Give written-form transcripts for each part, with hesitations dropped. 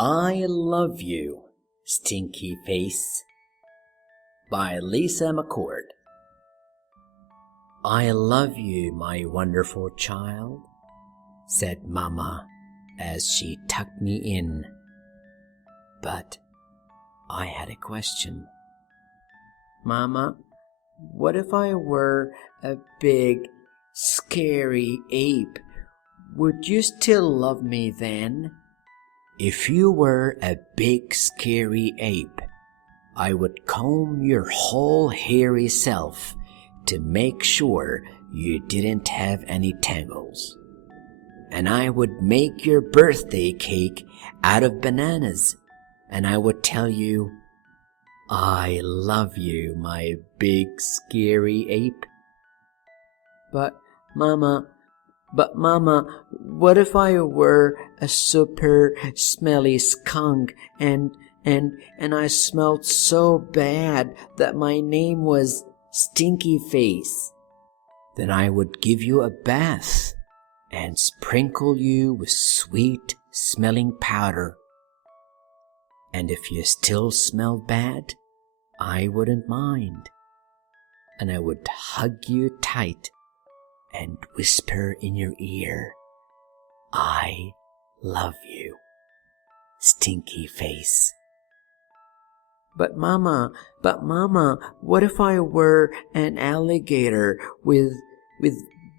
I Love You, Stinky Face by Lisa McCord. I love you, my wonderful child, said Mama as she tucked me in. But I had a question. Mama, what if I were a big, scary ape? Would you still love me then? If you were a big, scary ape, I would comb your whole hairy self to make sure you didn't have any tangles. And I would make your birthday cake out of bananas, and I would tell you, I love you, my big, scary ape. But Mama, what if I were a super smelly skunk and I smelled so bad that my name was Stinky Face? Then I would give you a bath and sprinkle you with sweet smelling powder. And if you still smelled bad, I wouldn't mind. And I would hug you tight and whisper in your ear, I love you, Stinky Face. But Mama, what if I were an alligator with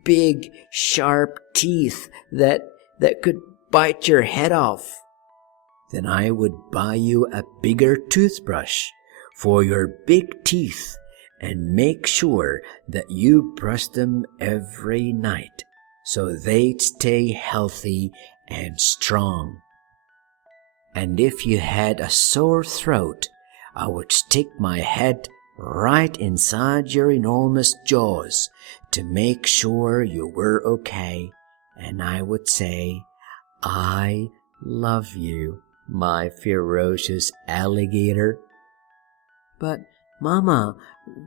big, sharp teeth that could bite your head off? Then I would buy you a bigger toothbrush for your big teeth and make sure that you brush them every night so they'd stay healthy and strong. And if you had a sore throat, I would stick my head right inside your enormous jaws to make sure you were okay, and I would say, I love you, my ferocious alligator. But Mama,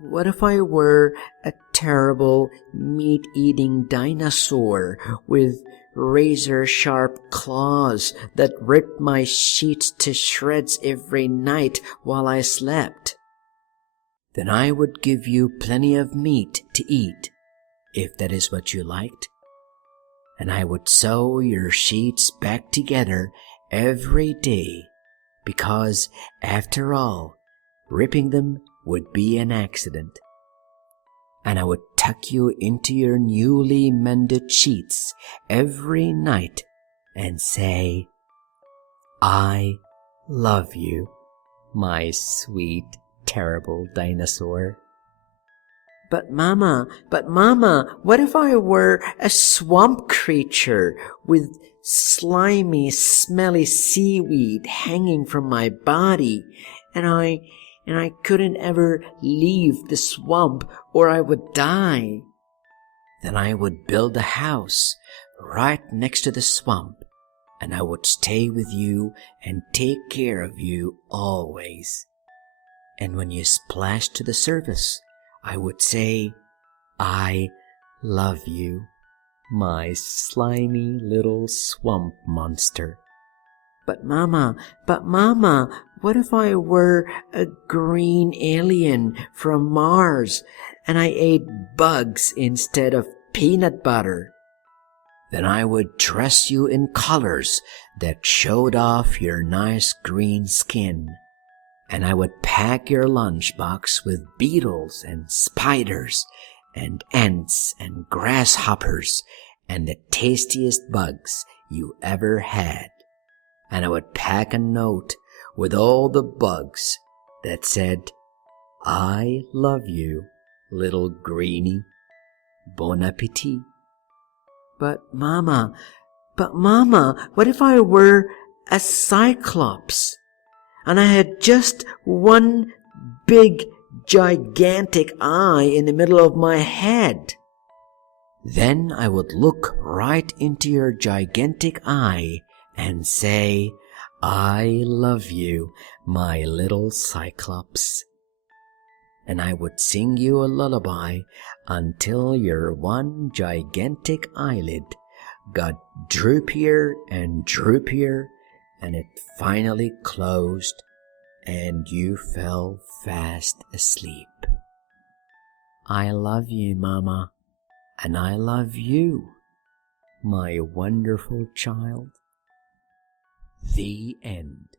what if I were a terrible meat-eating dinosaur with razor-sharp claws that ripped my sheets to shreds every night while I slept? Then I would give you plenty of meat to eat, if that is what you liked. And I would sew your sheets back together every day, because, after all, ripping them would be an accident. And I would tuck you into your newly mended sheets every night and say, I love you, my sweet, terrible dinosaur. But Mama, what if I were a swamp creature with slimy, smelly seaweed hanging from my body, and I couldn't ever leave the swamp or I would die? Then I would build a house right next to the swamp, and I would stay with you and take care of you always. And when you splashed to the surface, I would say, I love you, my slimy little swamp monster. But Mama, what if I were a green alien from Mars and I ate bugs instead of peanut butter? Then I would dress you in colors that showed off your nice green skin. And I would pack your lunchbox with beetles and spiders and ants and grasshoppers and the tastiest bugs you ever had. And I would pack a note with all the bugs that said, I love you, little greenie. Bon appetit. But Mama, what if I were a cyclops and I had just one big, gigantic eye in the middle of my head? Then I would look right into your gigantic eye and say, I love you, my little cyclops. And I would sing you a lullaby until your one gigantic eyelid got droopier and droopier and it finally closed, and you fell fast asleep. I love you, Mama, and I love you, my wonderful child. The end.